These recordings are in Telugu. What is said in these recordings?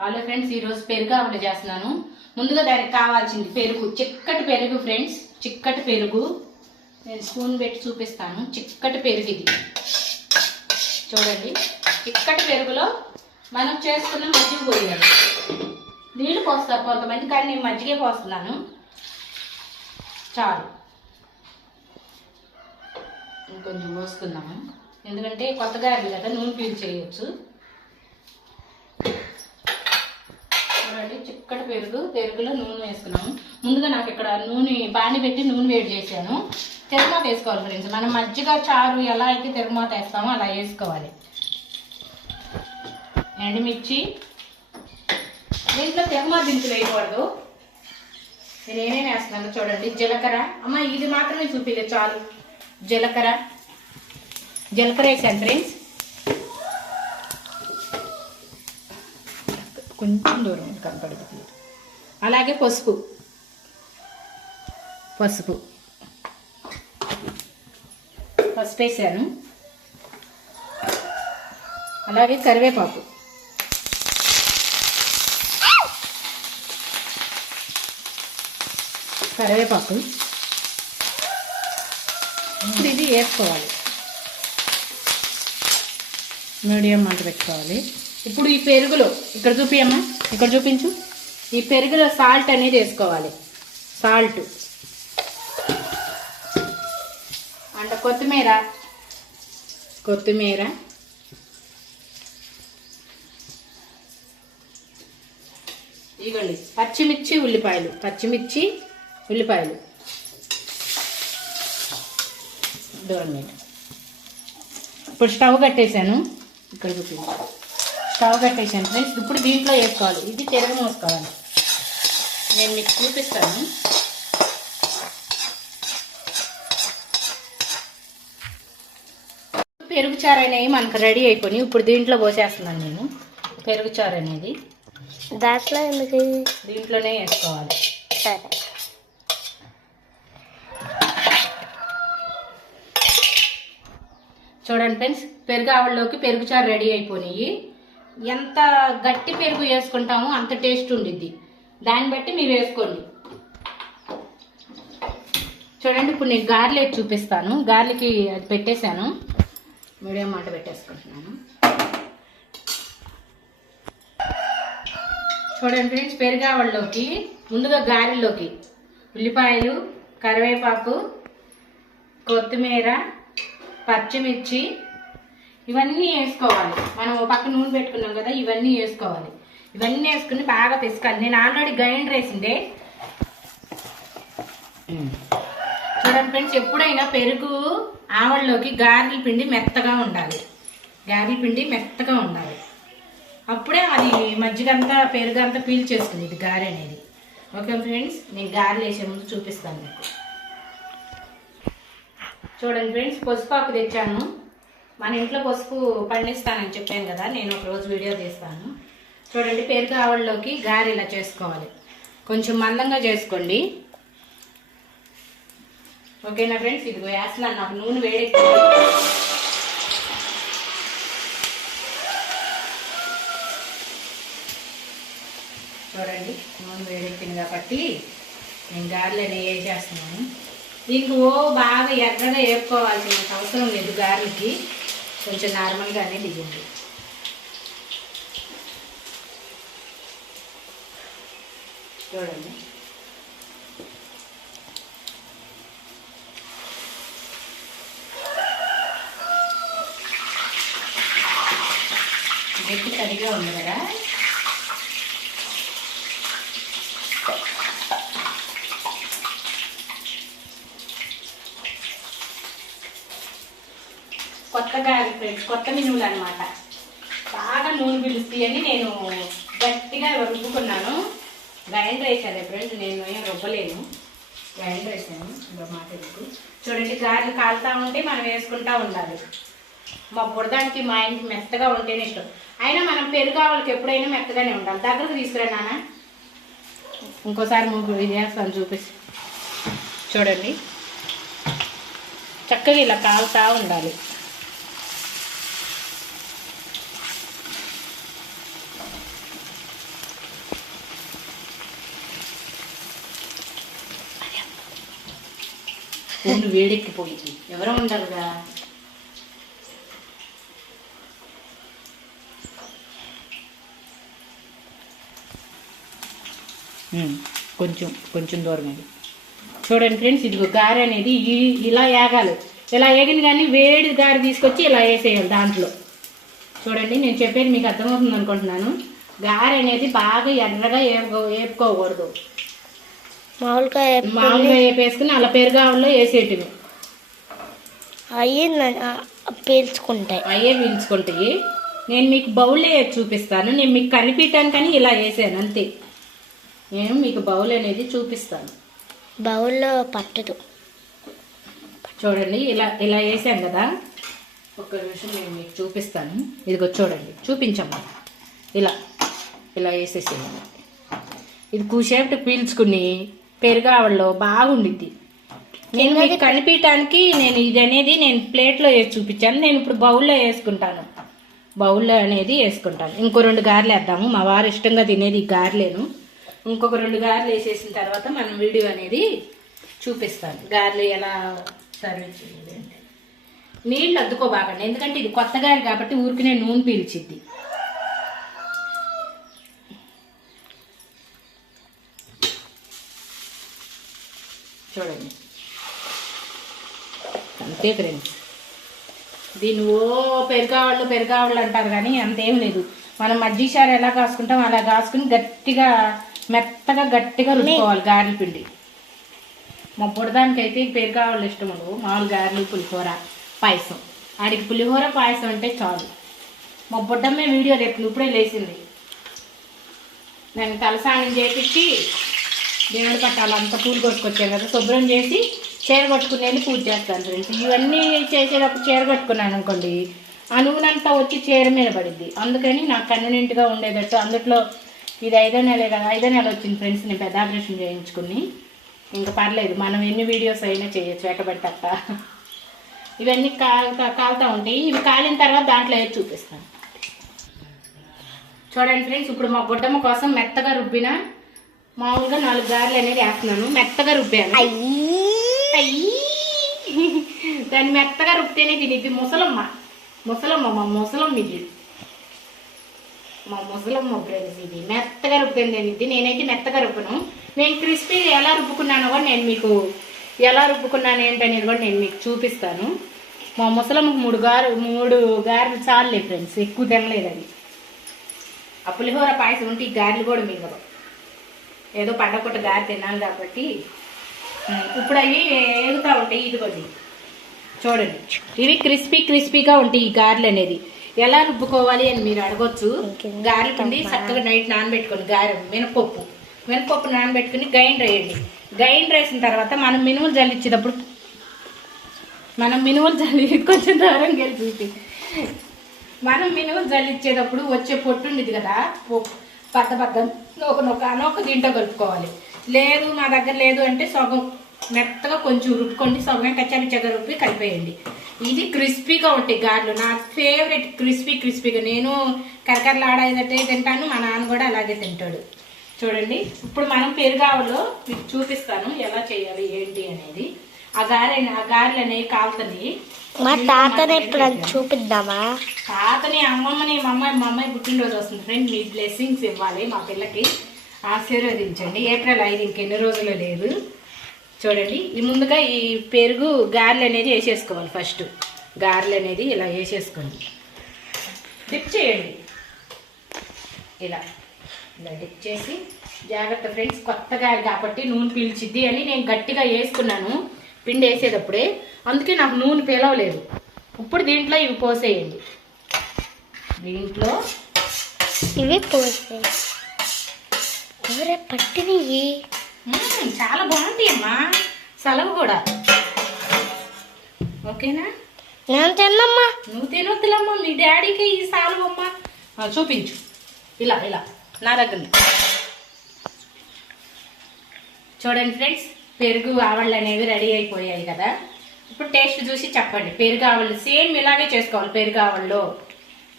హలో ఫ్రెండ్స్ ఈరోజు పెరుగు ఆవలు చేస్తున్నాను. ముందుగా దానికి కావాల్సింది పెరుగు. చిక్కటి పెరుగు ఫ్రెండ్స్ చిక్కటి పెరుగు. నేను స్పూన్ పెట్టి చూపిస్తాను. చిక్కటి పెరుగు ఇది. చూడండి. చిక్కటి పెరుగులో మనం చేసుకున్న మజ్జిగ పోయాలి నీళ్ళు పోస్తా కొంతమంది కానీ నేను మజ్జిగే పోస్తున్నాను. చాలు. ఇంకొంచెం పోసుకుందాము? ఎందుకంటే కొత్తగా అవి కదా నూనె పీల్ చేయొచ్చు చూడండి చిక్కటి పెరుగు పెరుగులో నూనె వేసుకున్నాము. ముందుగా నాకు ఇక్కడ నూనె బాణి పెట్టి నూనె వేడి చేశాను. తిరమాత వేసుకోవాలి ఫ్రెండ్స్. మనం మజ్జిగ చారు ఎలా అయితే తిరమాత వేస్తామో అలా వేసుకోవాలి. ఎండుమిర్చి దీంట్లో తిరమాత దించులు వేయకూడదు. నేను ఏమేమి వేస్తున్నాను చూడండి. జీలకర్ర. అమ్మ ఇది మాత్రమే చూపిలే చాలు. జీలకర్ర. జీలకర్ర వేసాను ఫ్రెండ్స్. కొంచెం దూరం కనపడుతుంది. అలాగే పసుపు. పసుపు. పసుపు వేసాను. అలాగే కరివేపాకు. కరివేపాకు. ఇప్పుడు ఇది వేసుకోవాలి. మీడియం మంట పెట్టుకోవాలి. ఇప్పుడు ఈ పెరుగులో ఇక్కడ చూపియమ్మా ఇక్కడ చూపించు. ఈ పెరుగులో సాల్ట్ అనేది వేసుకోవాలి. సాల్ట్ అండ్ కొత్తిమీర. కొత్తిమీర. ఇవ్వండి పచ్చిమిర్చి ఉల్లిపాయలు. పచ్చిమిర్చి ఉల్లిపాయలు. డోర్మేట్ ఇప్పుడు స్టవ్ కట్టేశాను. ఇక్కడ చూపించు. స్టవ్ కట్టేసాను ఫ్రెండ్స్ ఇప్పుడు దీంట్లో వేసుకోవాలి. ఇది తిరగ మోసుకోవాలి. నేను మీకు చూపిస్తాను. పెరుగు చారు అనేవి మనకు రెడీ అయిపోయి ఇప్పుడు దీంట్లో పోసేస్తున్నాను నేను. పెరుగు చారు అనేది. దాంట్లో ఎందుకు? దీంట్లోనే వేసుకోవాలి. సరే. చూడండి ఫ్రెండ్స్ పెరుగు ఆవల్లోకి పెరుగు చారు రెడీ అయిపోయినాయి. ఎంత గట్టి పెరుగు వేసుకుంటామో అంత టేస్ట్ ఉండిద్ది. దాన్ని బట్టి మీరు వేసుకోండి. చూడండి ఇప్పుడు నేను గార్లిక్ చూపిస్తాను. గార్లిక్ అది పెట్టేశాను. మీడియం మాట పెట్టేసుకుంటున్నాను. చూడండి ఫ్రెండ్స్ పెరుగావళ్ళలోకి ముందుగా గారెల్లోకి ఉల్లిపాయలు కరివేపాకు కొత్తిమీర పచ్చిమిర్చి ఇవన్నీ వేసుకోవాలి. మనం పక్క నూనె పెట్టుకున్నాం కదా ఇవన్నీ వేసుకోవాలి. ఇవన్నీ వేసుకుని బాగా పిసకాలి నేను ఆల్రెడీ గ్రైండర్ వేసిందే. చూడండి ఫ్రెండ్స్ ఎప్పుడైనా పెరుగు ఆవల్లోకి గారెల పిండి మెత్తగా ఉండాలి. గారెల పిండి మెత్తగా ఉండాలి. అప్పుడే అది మజ్జిగంతా పెరుగు అంతా పీల్ చేసుకుంది ఇది గారె అనేది. ఓకే ఫ్రెండ్స్ నేను గారెలు వేసే ముందు చూపిస్తాను మీకు. చూడండి ఫ్రెండ్స్ పసుపు ఆకు తెచ్చాను. మన ఇంట్లో పసుపు పండిస్తానని చెప్పాను కదా నేను ఒక రోజు వీడియో తీస్తాను. చూడండి పెరుగు ఆవల్లోకి గారె ఇలా చేసుకోవాలి. కొంచెం మందంగా చేసుకోండి. ఓకేనా ఫ్రెండ్స్? ఇదిగో వేస్తున్నాను నాకు నూనె వేడెక్కింది. చూడండి నూనె వేడెక్కింది కాబట్టి నేను గారెలు అనేవి వేసేస్తున్నాను. దీనికి ఓ బాగా ఎర్రగా వేపుకోవాల్సిన అవసరం లేదు గారెలకి. కొంచెం నార్మల్గానే దిగింది చూడండి. గట్టి తడిగా ఉంది కదా? కొత్తగా ఫ్రెండ్స్ కొత్త మినువులు అనమాట బాగా నూనె పిలుస్తాయి అని నేను గట్టిగా రుబ్బుకున్నాను. గ్రైండర్ వేసాను ఫ్రెండ్స్ నేను ఏం రుబ్బలేను. గ్రైండర్ వేసాను ఇంకో మాట ఎందుకు చూడండి గారెలు కాలుతూ ఉంటే మనం వేసుకుంటూ ఉండాలి. మా బుడదానికి మా ఆయనకి మెత్తగా ఉంటేనే ఇష్టం. అయినా మనం పెరుగు వాళ్ళకి ఎప్పుడైనా మెత్తగానే ఉండాలి. దగ్గరకు తీసుకురా నాన్న. ఇంకోసారి ముగ్గురు ఇది వేస్తాను చూపిస్తాను చూడండి. చక్కగా ఇలా కాలుతూ ఉండాలి. పూలు వేడెక్కిపోయింది ఎవరో ఉండరుగా కొంచెం కొంచెం దూరం అది. చూడండి ఫ్రెండ్స్ ఇదిగో గారె అనేది ఇలా ఏగాలి ఇలా ఏగింది కానీ వేడి గారి తీసుకొచ్చి ఇలా వేసేయాలి దాంట్లో. చూడండి నేను చెప్పేది మీకు అర్థమవుతుంది అనుకుంటున్నాను. గారె అనేది బాగా ఎర్రగా ఏపుకో ఏపుకోకూడదు. మామూలుగా మామూలుగా వేపేసుకుని అలా పెరుగావుల్లో వేసేటివి. అయ్యి పీల్చుకుంటాయి. అయ్యే పీల్చుకుంటాయి. నేను మీకు బౌల్ చూపిస్తాను. నేను మీకు కనిపించడానికని ఇలా వేసాను అంతే. నేను మీకు బౌల్ అనేది చూపిస్తాను. బౌల్లో పట్టదు. చూడండి ఇలా ఇలా వేసాం కదా. ఒక్క నిమిషం నేను మీకు చూపిస్తాను. ఇదిగో చూడండి చూపించమ్మా. ఇలా ఇలా వేసేసేయండి. ఇది కూసేపు పీల్చుకుని పెరుగావల్లో బాగుండిద్ది. నేను మీకు కనిపించడానికి నేను ఇది అనేది నేను ప్లేట్లో వేసి చూపించాను. నేను ఇప్పుడు బౌల్లో వేసుకుంటాను. బౌల్లో అనేది వేసుకుంటాను. ఇంకో రెండు గారెలు వేద్దాము. మా వారు ఇష్టంగా తినేది గారెలేను. ఇంకొక రెండు గారెలు వేసేసిన తర్వాత మనం వీడియో అనేది చూపిస్తాను. గారెలు ఎలా సర్వ్ చేయాలి నీళ్ళు అద్దుకోబాకండి. ఎందుకంటే ఇది కొత్త గారె కాబట్టి ఊరికినే నూనె పీల్చిద్ది. చూడండి. అంతే ఫ్రెండ్స్ దీన్ని ఓ పెరుగావాళ్ళు పెరుగావాళ్ళు అంటారు కానీ అంతేం లేదు. మనం మజ్జిషారు ఎలా కాసుకుంటాం అలా కాసుకుని గట్టిగా మెత్తగా గట్టిగా రుద్దుకోవాలి గారెల పిండి. మా బుడదానికి అయితే పెరుగావాళ్ళు ఇష్టం ఉండవు. మామూలు గారెలు పులిహోర పాయసం. ఆడికి పులిహోర పాయసం అంటే చాలు. మా బుడ్డమ్మే వీడియో రేపు ఇప్పుడే లేచింది. నేను తలసానం చేపించి దేవుడి పట్టాలు అంత పూలు కొట్టుకొచ్చాను కదా శుభ్రం చేసి చీర కట్టుకుని వెళ్ళి పూజ చేస్తాను ఫ్రెండ్స్. ఇవన్నీ చేసేటప్పుడు చీర కట్టుకున్నాను అనుకోండి ఆ నూనెంతా వచ్చి చీర మీద పడింది అందుకని నాకు కన్వీనియంట్గా ఉండేటట్టు అందుట్లో ఇది ఐదో నెలే కదా ఐదో నెల వచ్చింది ఫ్రెండ్స్ నేను పెద్ద ఆపరేషన్ చేయించుకుని. ఇంకా పర్లేదు మనం ఎన్ని వీడియోస్ అయినా చేయొచ్చు ఎక్కబెట్టట ఇవన్నీ కాలుతా కాలుతా ఉంటాయి. ఇవి కాలిన తర్వాత దాంట్లో వేసి చూపిస్తాను. చూడండి ఫ్రెండ్స్ ఇప్పుడు మా గుడ్డమ్మ కోసం మెత్తగా రుబ్బిన మామూలుగా నాలుగు గారెలు అనేది వేస్తున్నాను. మెత్తగా రుబ్బాను. అయ్యి. దాన్ని మెత్తగా రుబ్బితేనే తినిద్ది ముసలమ్మ. ముసలమ్మ మా ముసలమ్మ ఇది. మా ముసలమ్మ ఫ్రెండ్స్ ఇది. మెత్తగా రుబ్బింది తినిద్ది నేనైతే మెత్తగా రుబ్బను. నేను క్రిస్పీ ఎలా రుబ్బుకున్నానో కూడా నేను మీకు ఎలా రుబ్బుకున్నాను ఏంటనేది కూడా నేను మీకు చూపిస్తాను. మా ముసలమ్మకు మూడు గారు మూడు గారెలు చాలులే ఫ్రెండ్స్. ఎక్కువ తినలేదు అది ఆ పులిహోర పాయసం ఉంటే ఈ గారెలు కూడా మిగలవు. ఏదో పండగ గారి తిన్నాను కాబట్టి ఇప్పుడు అవి ఏగుతూ ఉంటాయి ఇదిగోండి చూడండి. ఇవి క్రిస్పీ క్రిస్పీగా ఉంటాయి ఈ గారెలు అనేది. ఎలా రుబ్బుకోవాలి అని మీరు అడగొచ్చు. గారెల పిండి చక్కగా నైట్ నానబెట్టుకోండి గారె మినపప్పు. మినపప్పు నానబెట్టుకుని గ్రైండర్ వేయండి. గ్రైండర్ వేసిన తర్వాత మనం మినుములు జల్లించేటప్పుడు మనం మినుములు జల్లి కొంచెం దూరం చూపి మనం మినుములు జల్లించేటప్పుడు వచ్చే పొట్టు ఉండేది కదా పొ- పద్ద పద్ద నొక నొక నొక దీంట్లో కలుపుకోవాలి. లేదు మా దగ్గర లేదు అంటే సగం మెత్తగా కొంచెం రుబ్బుకోండి సగం కచ్చాపిచ్చగా రుబ్బి కలిపేయండి. ఇది క్రిస్పీగా ఉంటాయి గారెలు. నా ఫేవరెట్ క్రిస్పీ క్రిస్పీగా. నేను కరకరలాడేదట్టే తింటాను మా నాన్న కూడా అలాగే తింటాడు. చూడండి ఇప్పుడు మనం పెరుగావలో మీకు చూపిస్తాను ఎలా చేయాలి ఏంటి అనేది. ఆ గారె ఆ గారెలు అనేవి కాలుతుంది మా తాతని ఇప్పుడు చూపిద్దామా? తాతని అమ్మమ్మని మా అమ్మాయి మా అమ్మాయి పుట్టినరోజు వస్తుంది ఫ్రెండ్. మీ బ్లెస్సింగ్స్ ఇవ్వాలి మా పిల్లకి. ఆశీర్వదించండి. ఏప్రిల్ ఐదు ఇంకెన్ని రోజులు లేదు. చూడండి. ఈ ముందుగా ఈ పెరుగు గారెలు అనేది వేసేసుకోవాలి ఫస్ట్. గారెలు అనేది ఇలా వేసేసుకోండి. డిప్ చేయండి. ఇలా. ఇలా డిప్ చేసి జాగ్రత్త ఫ్రెండ్స్ కొత్త కాబట్టి నూనె పీల్చిద్ది అని నేను గట్టిగా వేసుకున్నాను. పిండి వేసేటప్పుడే అందుకే నాకు నూనె పీలవలేదు. ఇప్పుడు దీంట్లో ఇవి పోసేయండి. దీంట్లో ఇవి పోసే పట్టినవి మ్మ్, చాలా బాగుంటాయి అమ్మా సెలవు కూడా. ఓకేనా? నేను తిన్నమ్మా. నువ్వు తినొద్దులమ్మా మీ డాడీకి ఈ సాలు అమ్మా ఆ, చూపించు. ఇలా ఇలా నా దగ్గర చూడండి ఫ్రెండ్స్ పెరుగు ఆవళ్ళు అనేవి రెడీ అయిపోయాయి కదా. ఇప్పుడు టేస్ట్ చూసి చెప్పండి. పెరుగు ఆవళ్ళు సేమ్ ఇలాగే చేసుకోవాలి పెరుగు ఆవళ్ళు.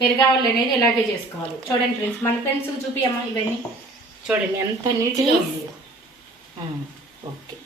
పెరుగు ఆవళ్ళు అనేది ఇలాగే చేసుకోవాలి. చూడండి ఫ్రెండ్స్ మన ఫ్రెండ్స్ చూపి అమ్మా ఇవన్నీ. చూడండి ఎంత నీట్గా ఉంది. ఓకే.